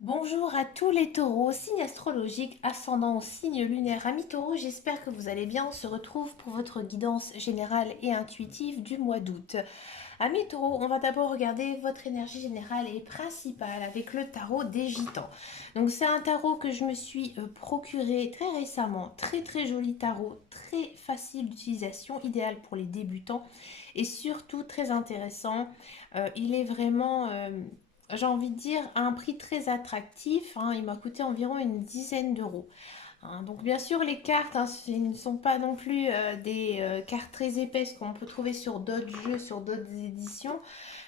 Bonjour à tous les taureaux, signe astrologique, ascendant au signe lunaire. Amis taureaux, j'espère que vous allez bien. On se retrouve pour votre guidance générale et intuitive du mois d'août. Amis taureaux, on va d'abord regarder votre énergie générale et principale avec le tarot des gitans. Donc c'est un tarot que je me suis procuré très récemment. Très joli tarot, très facile d'utilisation, idéal pour les débutants et surtout très intéressant. Il est vraiment j'ai envie de dire, à un prix très attractif, hein. Il m'a coûté environ une dizaine d'euros. Hein. Donc bien sûr, les cartes, hein, ce ne sont pas non plus des cartes très épaisses qu'on peut trouver sur d'autres jeux, sur d'autres éditions.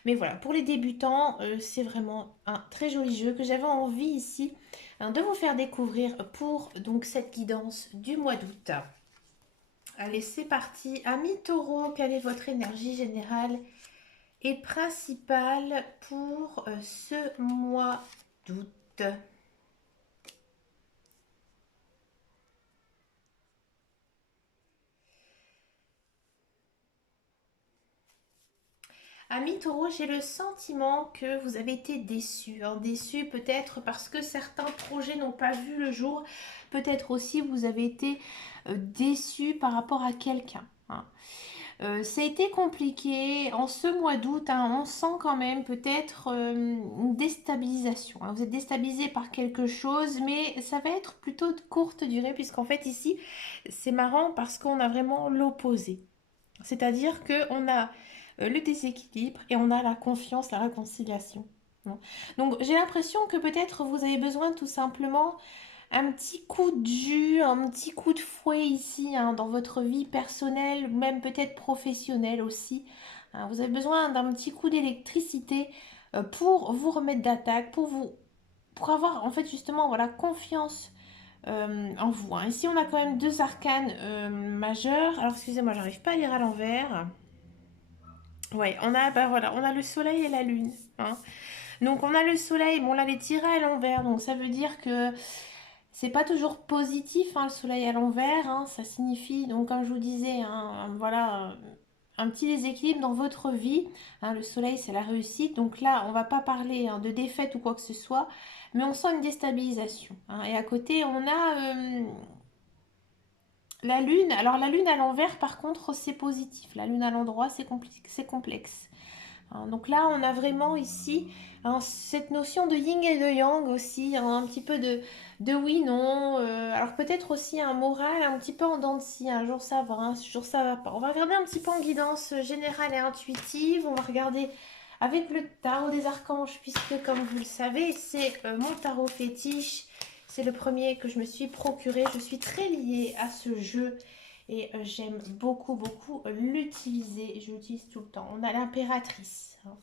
Mais voilà, pour les débutants, c'est vraiment un très joli jeu que j'avais envie ici, hein, de vous faire découvrir pour donc cette guidance du mois d'août. Allez, c'est parti. Amis taureau, quelle est votre énergie générale et principale pour ce mois d'août? Amis taureau, j'ai le sentiment que vous avez été déçus. Hein. Déçus peut-être parce que certains projets n'ont pas vu le jour. Peut-être aussi vous avez été déçus par rapport à quelqu'un. Hein. Ça a été compliqué. En ce mois d'août, hein, on sent quand même peut-être une déstabilisation. Hein. Vous êtes déstabilisé par quelque chose, mais ça va être plutôt de courte durée, puisqu'en fait ici, c'est marrant parce qu'on a vraiment l'opposé. C'est-à-dire qu'on a le déséquilibre et on a la confiance, la réconciliation. Non. Donc j'ai l'impression que peut-être vous avez besoin tout simplement un petit coup de jus, un petit coup de fouet ici, hein, dans votre vie personnelle, même peut-être professionnelle aussi. Hein. Vous avez besoin d'un petit coup d'électricité pour vous remettre d'attaque, pour avoir en fait justement voilà confiance en vous. Hein. Ici on a quand même deux arcanes majeurs. Alors excusez-moi, j'arrive pas à lire à l'envers. Ouais, on a bah voilà, on a le soleil et la lune. Hein. Donc on a le soleil, bon là les tiré à l'envers, donc ça veut dire que c'est pas toujours positif, hein, le soleil à l'envers. Hein. Ça signifie, donc comme je vous disais, hein, voilà, un petit déséquilibre dans votre vie. Hein. Le soleil, c'est la réussite. Donc là, on va pas parler hein, de défaite ou quoi que ce soit, mais on sent une déstabilisation. Hein. Et à côté, on a la lune. Alors la lune à l'envers, par contre, c'est positif. La lune à l'endroit, c'est complexe. Hein, donc là, on a vraiment ici hein, cette notion de yin et de yang aussi, hein, un petit peu de oui, non. Alors peut-être aussi un moral un petit peu en dents de scie. Un jour ça va, un jour ça va pas. On va regarder un petit peu en guidance générale et intuitive. On va regarder avec le tarot des archanges, puisque comme vous le savez, c'est mon tarot fétiche. C'est le premier que je me suis procuré. Je suis très liée à ce jeu et j'aime beaucoup l'utiliser. Je l'utilise tout le temps. On a l'impératrice. Hein.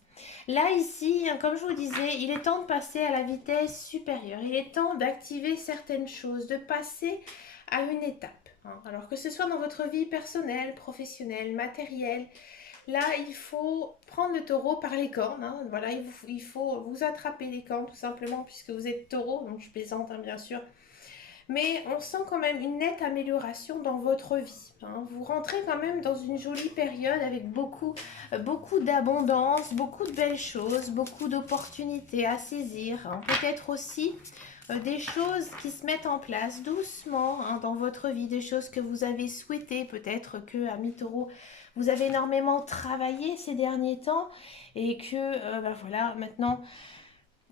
Là, ici, hein, comme je vous disais, il est temps de passer à la vitesse supérieure. Il est temps d'activer certaines choses, de passer à une étape. Hein. Alors que ce soit dans votre vie personnelle, professionnelle, matérielle, là, il faut prendre le taureau par les cornes. Hein. Voilà, il faut vous attraper les cornes tout simplement puisque vous êtes taureau. Donc je plaisante hein, bien sûr, mais on sent quand même une nette amélioration dans votre vie. Hein. Vous rentrez quand même dans une jolie période avec beaucoup d'abondance, beaucoup de belles choses, beaucoup d'opportunités à saisir. Hein. Peut-être aussi des choses qui se mettent en place doucement hein, dans votre vie, des choses que vous avez souhaitées. Peut-être que, à mi-taureau, vous avez énormément travaillé ces derniers temps et que, ben voilà, maintenant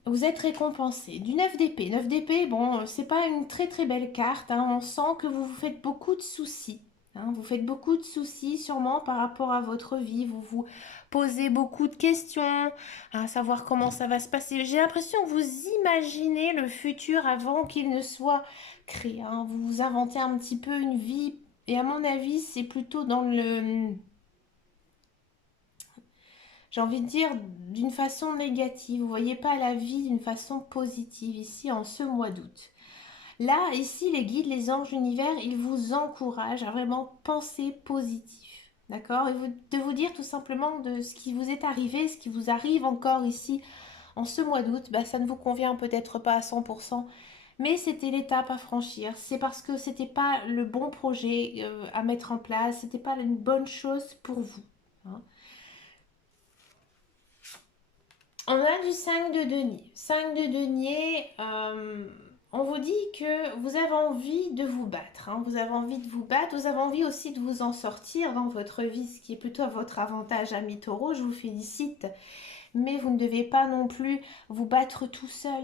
vous êtes récompensé. Du 9 d'épée. 9 d'épée, bon, c'est pas une très belle carte. Hein. On sent que vous vous faites beaucoup de soucis. Hein. Vous faites beaucoup de soucis sûrement par rapport à votre vie. Vous vous posez beaucoup de questions, à savoir comment ça va se passer. J'ai l'impression que vous imaginez le futur avant qu'il ne soit créé. Hein. Vous vous inventez un petit peu une vie. Et à mon avis, c'est plutôt dans le j'ai envie de dire d'une façon négative. Vous voyez pas la vie d'une façon positive ici en ce mois d'août. Là, ici, les guides, les anges, l'univers, ils vous encouragent à vraiment penser positif. D'accord. Et de vous dire tout simplement de ce qui vous est arrivé, ce qui vous arrive encore ici en ce mois d'août, bah, ça ne vous convient peut-être pas à 100%, mais c'était l'étape à franchir. C'est parce que c'était pas le bon projet à mettre en place, c'était pas une bonne chose pour vous. Hein. On a du 5 de denier. 5 de denier, on vous dit que vous avez envie de vous battre, hein. Vous avez envie de vous battre, vous avez envie aussi de vous en sortir dans votre vie, ce qui est plutôt à votre avantage, ami taureau, je vous félicite. Mais vous ne devez pas non plus vous battre tout seul,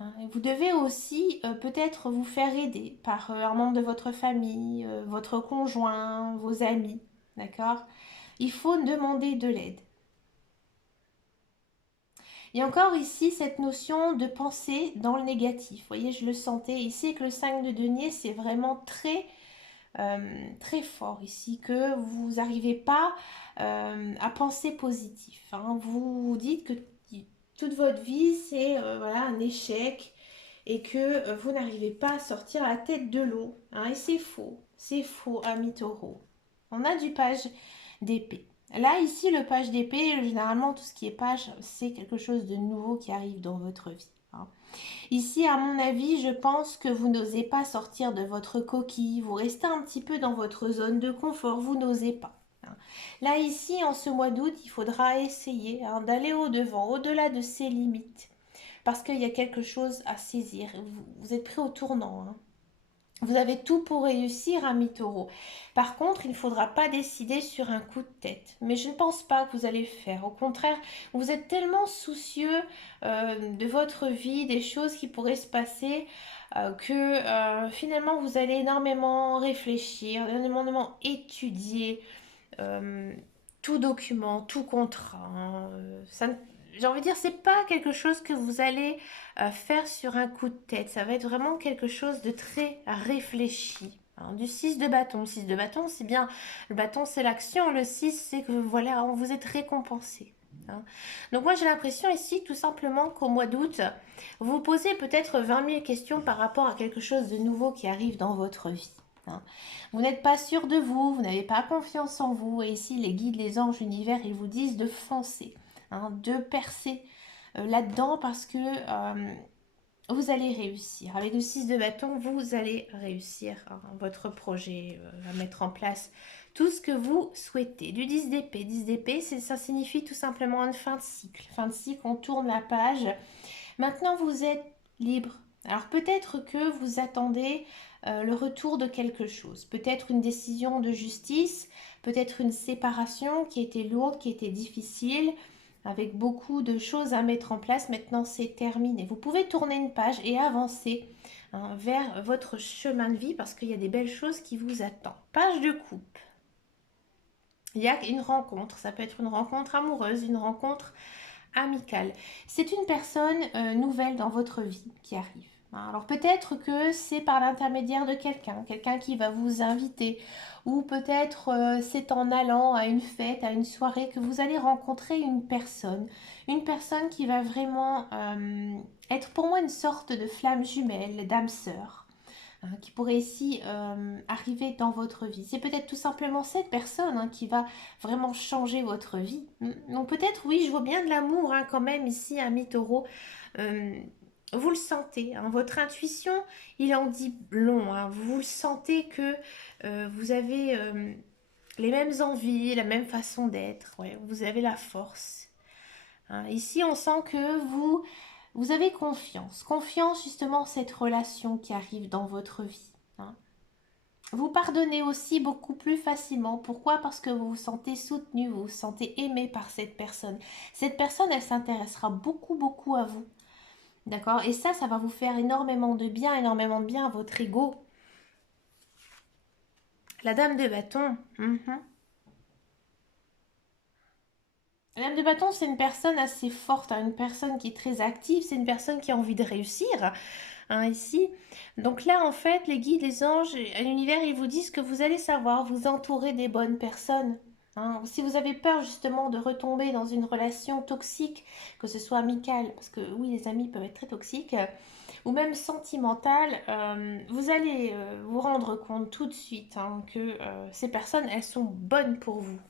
hein. Vous devez aussi peut-être vous faire aider par un membre de votre famille, votre conjoint, vos amis, d'accord? Il faut demander de l'aide. Il y a encore ici cette notion de penser dans le négatif. Vous voyez, je le sentais ici que le 5 de denier, c'est vraiment très fort ici, que vous n'arrivez pas à penser positif, hein. Vous vous dites que toute votre vie, c'est voilà, un échec et que vous n'arrivez pas à sortir la tête de l'eau, hein. Et c'est faux, ami taureau. On a du page d'épée. Là, ici, le page d'épée, généralement, tout ce qui est page, c'est quelque chose de nouveau qui arrive dans votre vie, hein. Ici, à mon avis, je pense que vous n'osez pas sortir de votre coquille, vous restez un petit peu dans votre zone de confort, vous n'osez pas, hein. Là, ici, en ce mois d'août, il faudra essayer, hein, d'aller au-devant, au-delà de ses limites, parce qu'il y a quelque chose à saisir. Vous êtes pris au tournant, hein. Vous avez tout pour réussir, ami taureau. Par contre, il ne faudra pas décider sur un coup de tête. Mais je ne pense pas que vous allez le faire. Au contraire, vous êtes tellement soucieux de votre vie, des choses qui pourraient se passer, que finalement vous allez énormément réfléchir, énormément étudier euh, tout document, tout contrat, hein. J'ai envie de dire, c'est pas quelque chose que vous allez faire sur un coup de tête. Ça va être vraiment quelque chose de très réfléchi, hein. Du 6 de bâton. 6 de bâton, c'est bien. Le bâton, c'est l'action. Le 6, c'est que voilà, vous êtes récompensé, hein. Donc moi, j'ai l'impression ici, tout simplement, qu'au mois d'août, vous vous posez peut-être 20 000 questions par rapport à quelque chose de nouveau qui arrive dans votre vie, hein. Vous n'êtes pas sûr de vous, vous n'avez pas confiance en vous. Et ici, les guides, les anges, l'univers, ils vous disent de foncer, hein, de percer là-dedans parce que vous allez réussir. Avec le 6 de bâton, vous allez réussir, hein, votre projet à mettre en place tout ce que vous souhaitez. Du 10 d'épée. 10 d'épée, ça signifie tout simplement une fin de cycle. Fin de cycle, on tourne la page. Maintenant, vous êtes libre. Alors peut-être que vous attendez le retour de quelque chose. Peut-être une décision de justice, peut-être une séparation qui était lourde, qui était difficile, avec beaucoup de choses à mettre en place. Maintenant, c'est terminé. Vous pouvez tourner une page et avancer, hein, vers votre chemin de vie parce qu'il y a des belles choses qui vous attendent. Page de coupe. Il y a une rencontre. Ça peut être une rencontre amoureuse, une rencontre amicale. C'est une personne nouvelle dans votre vie qui arrive. Alors peut-être que c'est par l'intermédiaire de quelqu'un qui va vous inviter, ou peut-être c'est en allant à une fête, à une soirée que vous allez rencontrer une personne qui va vraiment être pour moi une sorte de flamme jumelle, d'âme sœur, hein, qui pourrait ici arriver dans votre vie. C'est peut-être tout simplement cette personne, hein, qui va vraiment changer votre vie. Donc peut-être, oui, je vois bien de l'amour, hein, quand même ici, ami taureau. Euh, vous le sentez, hein, votre intuition, il en dit long, hein. Vous le sentez que vous avez les mêmes envies, la même façon d'être, ouais, vous avez la force, hein. Ici, on sent que vous avez confiance. Confiance justement en cette relation qui arrive dans votre vie, hein. Vous pardonnez aussi beaucoup plus facilement. Pourquoi? Parce que vous vous sentez soutenu, vous vous sentez aimé par cette personne. Cette personne, elle s'intéressera beaucoup à vous. D'accord? Et ça va vous faire énormément de bien à votre ego. La dame de bâton. La dame de bâton, c'est une personne assez forte, hein, une personne qui est très active, c'est une personne qui a envie de réussir, hein, ici. Donc là, en fait, les guides, les anges, l'univers, ils vous disent que vous allez savoir vous entourer des bonnes personnes, hein. Si vous avez peur justement de retomber dans une relation toxique, que ce soit amicale, parce que oui, les amis peuvent être très toxiques, ou même sentimentale, vous allez vous rendre compte tout de suite, hein, que ces personnes, elles sont bonnes pour vous.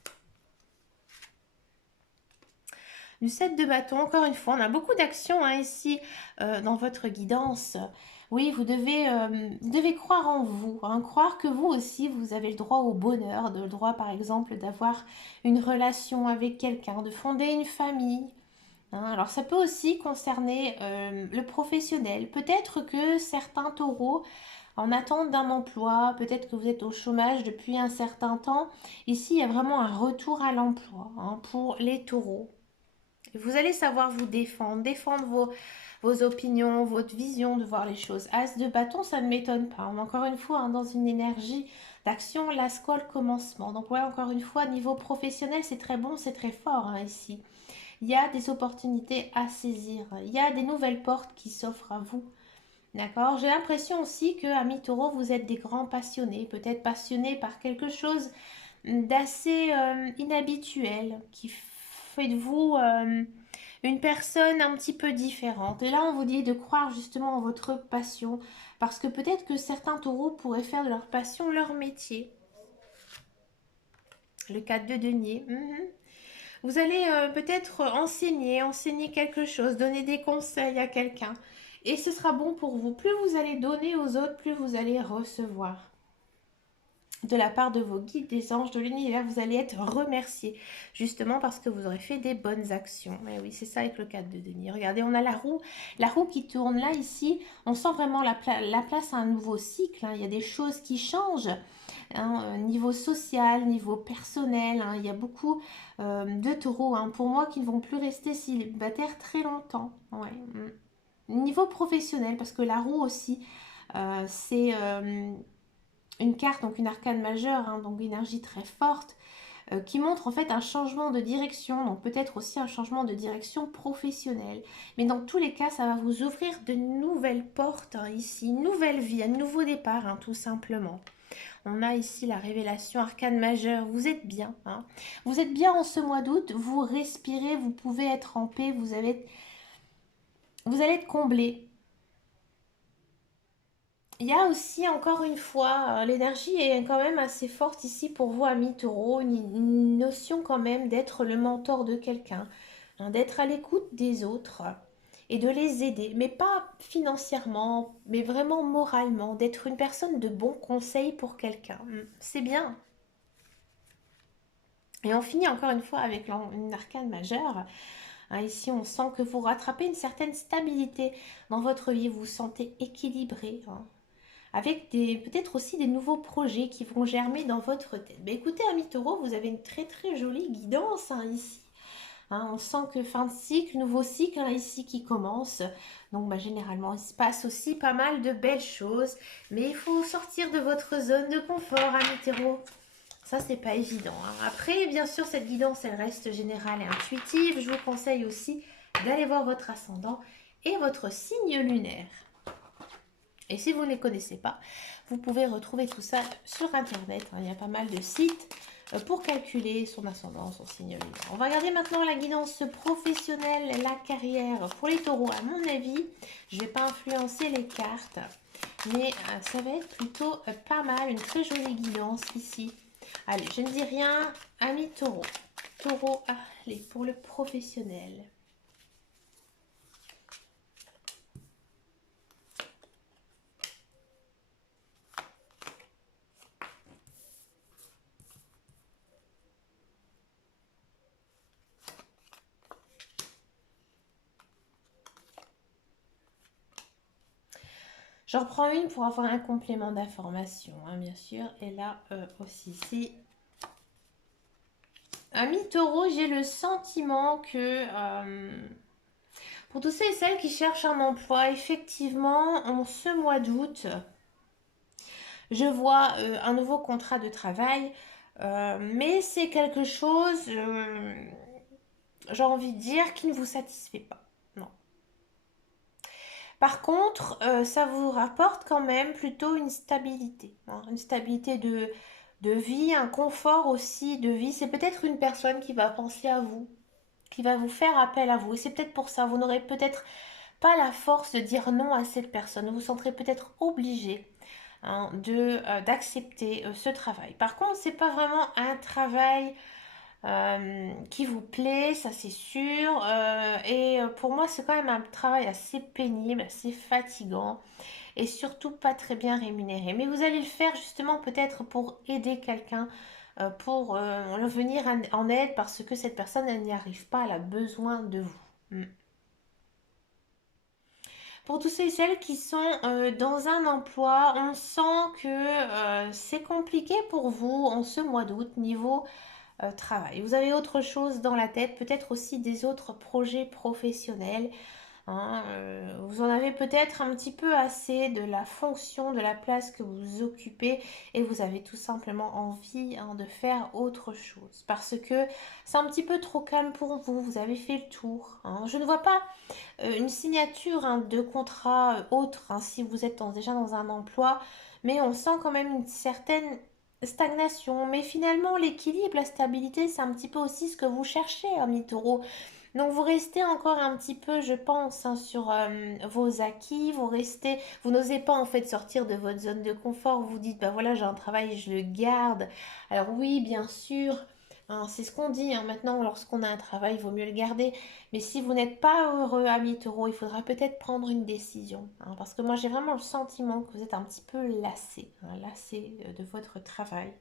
Du 7 de bâton, encore une fois, on a beaucoup d'actions, hein, ici dans votre guidance. Oui, vous devez croire en vous, hein, croire que vous aussi, vous avez le droit au bonheur, le droit par exemple d'avoir une relation avec quelqu'un, de fonder une famille, hein. Alors ça peut aussi concerner le professionnel. Peut-être que certains taureaux en attente d'un emploi, peut-être que vous êtes au chômage depuis un certain temps. Ici, il y a vraiment un retour à l'emploi, hein, pour les taureaux. Vous allez savoir vous défendre, défendre vos opinions, votre vision de voir les choses. As de bâton, ça ne m'étonne pas. On est encore une fois, hein, dans une énergie d'action, la scole commencement. Donc ouais, encore une fois, niveau professionnel, c'est très bon, c'est très fort, hein, ici. Il y a des opportunités à saisir. Il y a des nouvelles portes qui s'offrent à vous. D'accord. J'ai l'impression aussi que, amis taureaux, vous êtes des grands passionnés. Peut-être passionnés par quelque chose d'assez inhabituel, qui fait de vous une personne un petit peu différente. Et là, on vous dit de croire justement en votre passion, parce que peut-être que certains taureaux pourraient faire de leur passion leur métier. Le 4 de denier. Vous allez peut-être enseigner quelque chose, donner des conseils à quelqu'un. Et ce sera bon pour vous. Plus vous allez donner aux autres, plus vous allez recevoir de la part de vos guides, des anges de l'univers. Vous allez être remercié, justement parce que vous aurez fait des bonnes actions. Et oui, c'est ça avec le 4 de denier. Regardez, on a la roue qui tourne là, ici. On sent vraiment la place à un nouveau cycle, hein. Il y a des choses qui changent, hein, niveau social, niveau personnel, hein. Il y a beaucoup de taureaux, hein, pour moi, qui ne vont plus rester célibataires très longtemps. Ouais. Niveau professionnel, parce que la roue aussi, c'est une carte, donc une arcane majeure, hein, donc énergie très forte, qui montre en fait un changement de direction, donc peut-être aussi un changement de direction professionnelle. Mais dans tous les cas, ça va vous ouvrir de nouvelles portes, hein, ici, une nouvelle vie, un nouveau départ, hein, tout simplement. On a ici la révélation arcane majeure. Vous êtes bien, hein. Vous êtes bien en ce mois d'août, vous respirez, vous pouvez être en paix, vous allez être comblé. Il y a aussi, encore une fois, l'énergie est quand même assez forte ici pour vous, amis taureaux, une notion quand même d'être le mentor de quelqu'un, hein, d'être à l'écoute des autres et de les aider, mais pas financièrement, mais vraiment moralement, d'être une personne de bon conseil pour quelqu'un. C'est bien. Et on finit encore une fois avec une arcane majeure. Hein, ici, on sent que vous rattrapez une certaine stabilité dans votre vie, vous vous sentez équilibré, hein, avec peut-être aussi des nouveaux projets qui vont germer dans votre tête. Mais écoutez, amis taureaux, vous avez une très très jolie guidance, hein, ici. Hein, on sent que fin de cycle, nouveau cycle, hein, ici qui commence. Donc bah, généralement, il se passe aussi pas mal de belles choses. Mais il faut sortir de votre zone de confort, amis taureaux. Ça, c'est pas évident, hein. Après, bien sûr, cette guidance, elle reste générale et intuitive. Je vous conseille aussi d'aller voir votre ascendant et votre signe lunaire. Et si vous ne les connaissez pas, vous pouvez retrouver tout ça sur Internet, hein. Il y a pas mal de sites pour calculer son ascendant, son signe lunaire. On va regarder maintenant la guidance professionnelle, la carrière pour les taureaux. À mon avis, je ne vais pas influencer les cartes, mais ça va être plutôt pas mal, une très jolie guidance ici. Allez, je ne dis rien, amis taureaux. Taureau, allez, pour le professionnel. J'en prends une pour avoir un complément d'information, hein, bien sûr. Et là aussi, ici. Amis taureau, j'ai le sentiment que pour tous ceux et celles qui cherchent un emploi, effectivement, en ce mois d'août, je vois un nouveau contrat de travail. Mais c'est quelque chose, j'ai envie de dire, qui ne vous satisfait pas. Non. Par contre, ça vous rapporte quand même plutôt une stabilité, hein, une stabilité de vie, un confort aussi de vie. C'est peut-être une personne qui va penser à vous, qui va vous faire appel à vous. Et c'est peut-être pour ça, vous n'aurez peut-être pas la force de dire non à cette personne. Vous vous sentirez peut-être obligé, hein, d'accepter ce travail. Par contre, c'est pas vraiment un travail qui vous plaît, ça c'est sûr. Et pour moi, c'est quand même un travail assez pénible, assez fatigant et surtout pas très bien rémunéré. Mais vous allez le faire justement peut-être pour aider quelqu'un, pour venir en aide parce que cette personne, elle n'y arrive pas, elle a besoin de vous. Mm. Pour tous ceux et celles qui sont dans un emploi, on sent que c'est compliqué pour vous en ce mois d'août niveau travail. Vous avez autre chose dans la tête, peut-être aussi des autres projets professionnels. Hein, vous en avez peut-être un petit peu assez de la fonction, de la place que vous occupez et vous avez tout simplement envie de faire autre chose parce que c'est un petit peu trop calme pour vous, vous avez fait le tour. Hein. Je ne vois pas une signature de contrat autre si vous êtes déjà dans un emploi, mais on sent quand même une certaine stagnation. Mais finalement, l'équilibre, la stabilité, c'est un petit peu aussi ce que vous cherchez, ami taureau. Donc vous restez encore un petit peu, je pense, sur vos acquis, vous n'osez pas en fait sortir de votre zone de confort, vous dites, bah voilà, j'ai un travail, je le garde. Alors oui, bien sûr, c'est ce qu'on dit, maintenant, lorsqu'on a un travail, il vaut mieux le garder. Mais si vous n'êtes pas heureux, ami taureau, il faudra peut-être prendre une décision. Parce que moi, j'ai vraiment le sentiment que vous êtes un petit peu lassé, lassé de votre travail.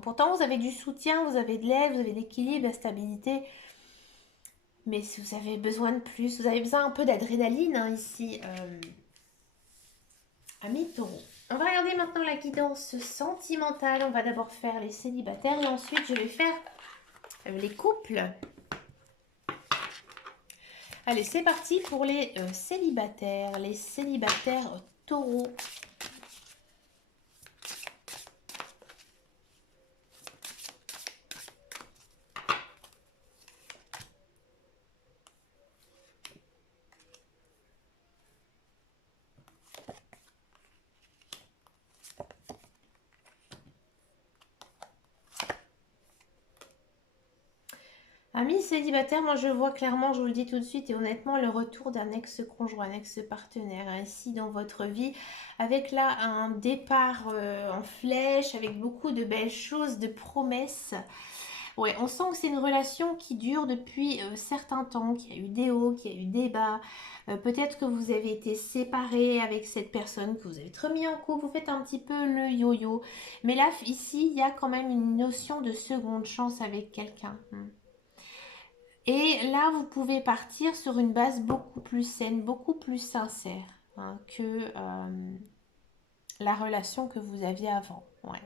Pourtant, vous avez du soutien, vous avez de l'aide, vous avez de l'équilibre, de la stabilité. Mais si vous avez besoin de plus, vous avez besoin un peu d'adrénaline ici, ami taureau. On va regarder maintenant la guidance sentimentale. On va d'abord faire les célibataires et ensuite je vais faire les couples. Allez, c'est parti pour les célibataires. Les célibataires taureaux. Amis célibataires, moi je vois clairement, je vous le dis tout de suite et honnêtement, le retour d'un ex-conjoint, un ex-partenaire ici dans votre vie, avec là un départ en flèche, avec beaucoup de belles choses, de promesses. Ouais, on sent que c'est une relation qui dure depuis certains temps, qu'il y a eu des hauts, qu'il y a eu des bas. Peut-être que vous avez été séparés avec cette personne, que vous avez remis en couple, vous faites un petit peu le yo-yo. Mais là, ici, il y a quand même une notion de seconde chance avec quelqu'un. Et là, vous pouvez partir sur une base beaucoup plus saine, beaucoup plus sincère que la relation que vous aviez avant. Ouais.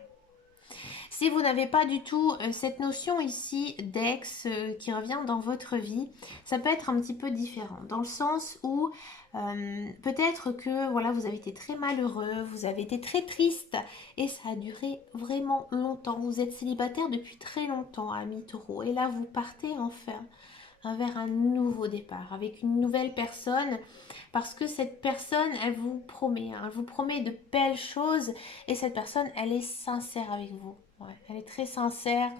Si vous n'avez pas du tout cette notion ici d'ex qui revient dans votre vie, ça peut être un petit peu différent. Dans le sens où peut-être que voilà, vous avez été très malheureux, vous avez été très triste et ça a duré vraiment longtemps. Vous êtes célibataire depuis très longtemps, ami taureau. Et là, vous partez enfin vers un nouveau départ avec une nouvelle personne parce que cette personne elle vous promet de belles choses et cette personne elle est sincère avec vous. Ouais, elle est très sincère.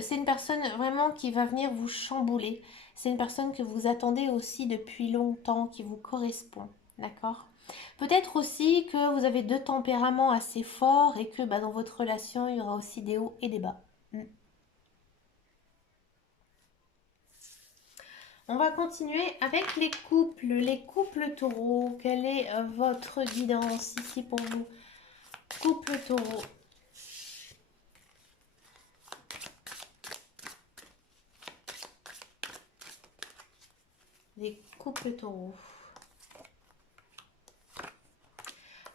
C'est une personne vraiment qui va venir vous chambouler. C'est une personne que vous attendez aussi depuis longtemps, qui vous correspond. D'accord. Peut-être aussi que vous avez deux tempéraments assez forts et que dans votre relation il y aura aussi des hauts et des bas. On va continuer avec les couples. Les couples taureaux. Quelle est votre guidance ici pour vous? Couple taureau. Les couples taureaux.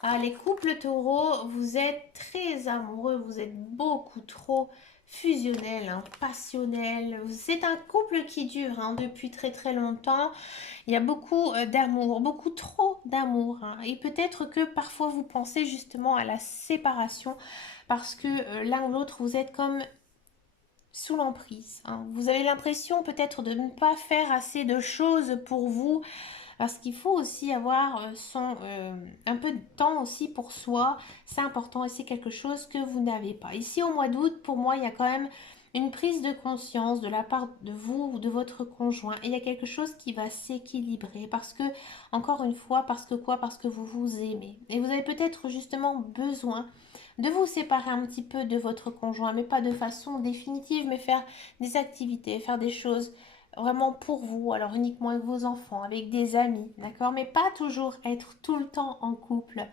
Ah, les couples taureaux, vous êtes très amoureux, vous êtes beaucoup trop fusionnel, passionnel. C'est un couple qui dure depuis très très longtemps. Il y a beaucoup d'amour, beaucoup trop d'amour. Et peut-être que parfois vous pensez justement à la séparation parce que l'un ou l'autre vous êtes comme sous l'emprise. Vous avez l'impression peut-être de ne pas faire assez de choses pour vous parce qu'il faut aussi avoir un peu de temps aussi pour soi. C'est important et c'est quelque chose que vous n'avez pas. Ici au mois d'août, pour moi, il y a quand même une prise de conscience de la part de vous ou de votre conjoint. Et il y a quelque chose qui va s'équilibrer parce que, encore une fois, parce que quoi? Parce que vous vous aimez. Et vous avez peut-être justement besoin de vous séparer un petit peu de votre conjoint, mais pas de façon définitive, mais faire des activités, faire des choses vraiment pour vous, alors uniquement avec vos enfants, avec des amis, d'accord? Mais pas toujours être tout le temps en couple,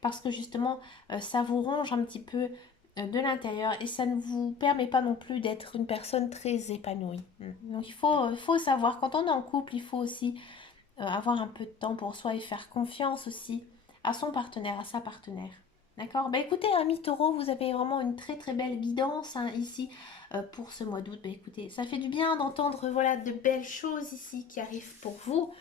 parce que justement, ça vous ronge un petit peu de l'intérieur et ça ne vous permet pas non plus d'être une personne très épanouie. Donc il faut savoir, quand on est en couple, il faut aussi avoir un peu de temps pour soi et faire confiance aussi à son partenaire, à sa partenaire. D'accord. Bah écoutez, amis taureau, vous avez vraiment une très très belle guidance hein, ici pour ce mois d'août. Bah écoutez, ça fait du bien d'entendre voilà, de belles choses ici qui arrivent pour vous.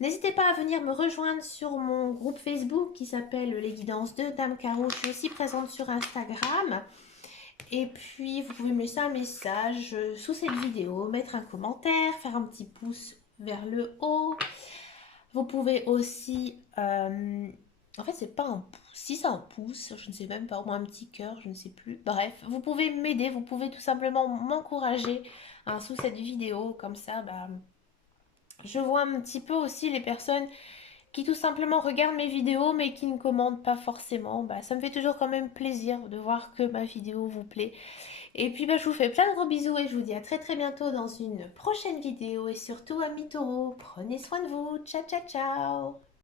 N'hésitez pas à venir me rejoindre sur mon groupe Facebook qui s'appelle Les Guidances de Dame Caro. Je suis aussi présente sur Instagram. Et puis, vous pouvez me laisser un message sous cette vidéo, mettre un commentaire, faire un petit pouce vers le haut. Vous pouvez aussi... en fait, c'est pas un pouce. Si c'est un pouce, je ne sais même pas, ou un petit cœur, je ne sais plus. Bref, vous pouvez m'aider, vous pouvez tout simplement m'encourager hein, sous cette vidéo. Comme ça, bah, je vois un petit peu aussi les personnes qui tout simplement regardent mes vidéos mais qui ne commentent pas forcément. Bah, ça me fait toujours quand même plaisir de voir que ma vidéo vous plaît. Et puis bah, je vous fais plein de gros bisous et je vous dis à très très bientôt dans une prochaine vidéo. Et surtout amis taureaux, prenez soin de vous. Ciao ciao ciao.